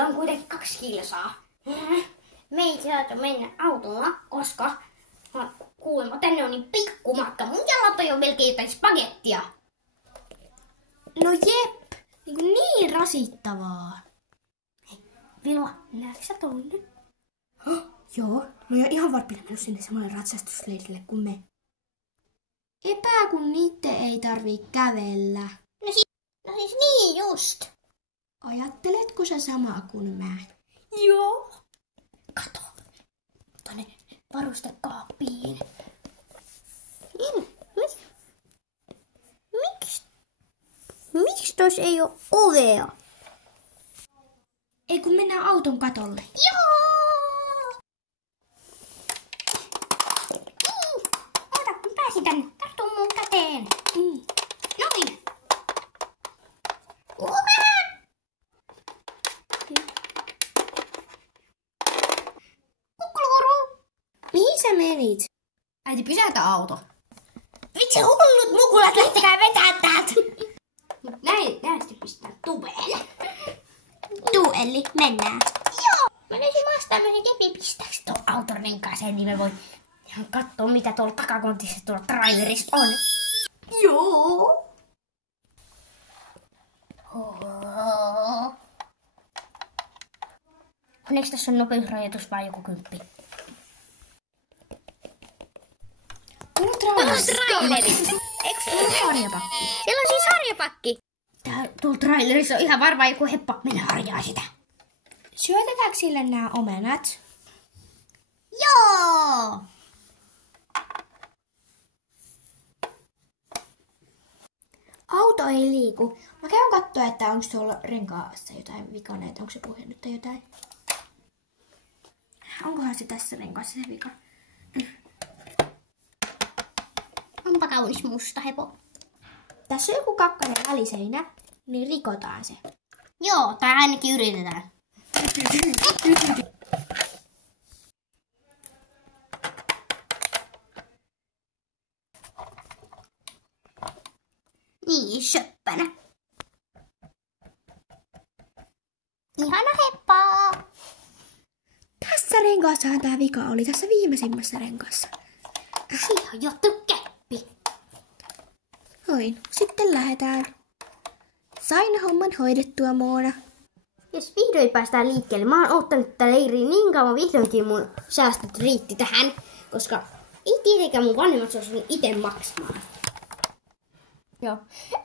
Meillä on kuitenkin 2 kilsaa. Me ei saata mennä autolla, koska kuulemma tänne on niin pikkumatka. Mun jalat on jo melkein jotain spagettia. No jep, niin rasittavaa. Hei, Vilma, näetkö sä tonne? Joo, no ja ihan varpilla mennyt sinne samalle ratsastusleirille kuin me. Epää kun niitä ei tarvii kävellä. No siis niin just. Ajatteletko sä samaa kuin mä? Joo. Kato. Tonne varustekaappiin. Miksi tossa ei oo ovea? Ei kun mennään auton katolle. Joo! Ota, mä pääsin tänne. Tartu mun käteen. Noin. Kukkuluuru. Mihin sä menit? Äiti, pysäytä auto. Vitsi hullut mukulat, lähtekää vetää täältä. Näistä pistää tubeelle. Duelli, mennään. Joo. Mä löysin maasta tämmösen kepin pistääks tuon auton renkaaseen, niin me voin ihan kattoo mitä tuolla takakontissa tuolla trailerissa on. Joo. Onneksi tässä on nopeusrajoitus vaan joku 10. Traileri. Eikö se ole harjapakki? Siellä on siis harjapakki. Tuolla trailerissa on ihan varmaan joku heppa. Mennä harjaa sitä. Syötetäänkö sille nämä omenat? Joo! Auto ei liiku. Mä käyn katsoa, että onko tuolla renkaassa jotain vikana, että onko se puhjennut tai jotain. Onkohan se tässä renkaassa se vika? Onpa kaunis musta hepo. Tässä on joku kakkainen väliseinä, niin rikotaan se. Joo, tai ainakin yritetään. Niin söppänä. Ihana heppaa. Tässä renkaassahan tää vika oli, tässä viimeisimmässä renkaassa. Siihen on jottu keppi. Noin, sitten lähdetään. Sain homman hoidettua, Moona. Jos vihdoin päästään liikkeelle, mä oon ottanut tätä leiriä niin kauan, vihdoinkin mun säästöt riitti tähän, koska ei tietenkään mun vanhemmat osunut itse maksamaan. Joo.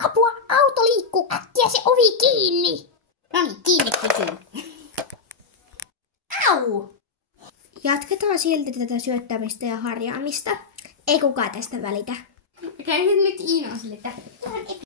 Apua, auto liikkuu, äkkiä se ovi kiinni. No niin, kiinni pysyy. Au! Jatketaan silti tätä syöttämistä ja harjaamista. Ei kukaan tästä välitä. Käy nyt Iina sille, että